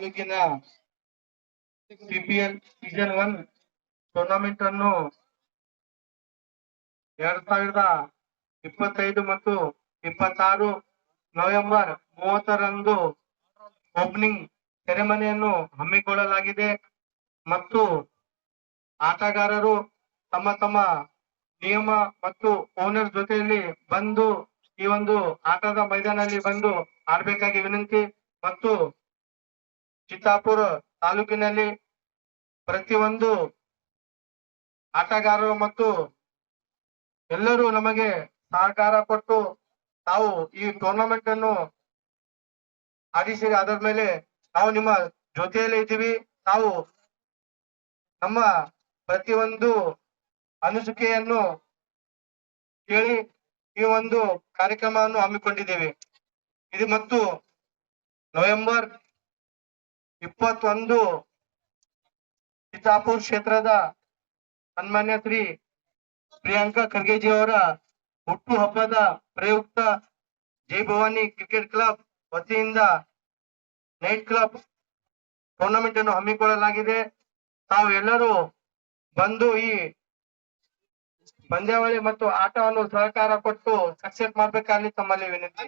ತಾಲೂಕಿನ CPL season 1 tournament ಅನ್ನು 2025 ಮತ್ತು 26 ನವೆಂಬರ್ 30ರಂದು ಓಪನಿಂಗ್ ಸೆರೆಮನಿಯನ್ನು ಹಮ್ಮಿಕೊಳ್ಳಲಾಗಿದೆ ಮತ್ತು ಆಟಗಾರರು ತಮ್ಮ ತಮ್ಮ ನಿಯಮ ಮತ್ತು ಓನರ್ ಜೊತೆಯಲ್ಲಿ ಬಂದು ಈ ಒಂದು ಆಟದ ಮೈದಾನದಲ್ಲಿ ಬಂದು ಆಡಬೇಕಾಗಿ ವಿನಂತಿ ಮತ್ತು ಚಿತ್ತಾಪುರ ತಾಲೂಕಿನಲ್ಲಿ ಪ್ರತಿಯೊಂದು ಆಟಗಾರರು ಮತ್ತು ಎಲ್ಲರೂ ನಮಗೆ ಸಹಕಾರ ಕೊಟ್ಟು ತಾವು ಈ ಟೂರ್ನಮೆಂಟ್ ಅನ್ನು ಆಡಿಸಿರಿ. ಅದರ ಮೇಲೆ ನಾವು ನಿಮ್ಮ ಜೊತೆಯಲ್ಲಿ ಇದ್ದೀವಿ. ನಾವು ನಮ್ಮ ಪ್ರತಿಯೊಂದು ಅನಿಸಿಕೆಯನ್ನು ಕೇಳಿ ಈ ಒಂದು ಕಾರ್ಯಕ್ರಮವನ್ನು ಹಮ್ಮಿಕೊಂಡಿದ್ದೇವೆ. ಇದು ಮತ್ತು ನವೆಂಬರ್ 21 ಚಿತ್ತಾಪುರ ಕ್ಷೇತ್ರದ ಸನ್ಮಾನ್ಯ ಶ್ರೀ ಪ್ರಿಯಾಂಕಾ ಖರ್ಗೆಜಿ ಅವರ ಹುಟ್ಟು ಹಬ್ಬದ ಪ್ರಯುಕ್ತ ಜೈ ಭವಾನಿ ಕ್ರಿಕೆಟ್ ಕ್ಲಬ್ ವತಿಯಿಂದ ನೈಟ್ ಕ್ಲಬ್ ಟೂರ್ನಮೆಂಟ್ ಅನ್ನು ಹಮ್ಮಿಕೊಳ್ಳಲಾಗಿದೆ. ತಾವು ಎಲ್ಲರೂ ಬಂದು ಈ ಪಂದ್ಯಾವಳಿ ಮತ್ತು ಆಟವನ್ನು ಸಹಕಾರ ಕೊಟ್ಟು ಸಕ್ಸೆಸ್ ಮಾಡಬೇಕಾಗಿ ತಮ್ಮಲ್ಲಿ ವಿನಂತಿ.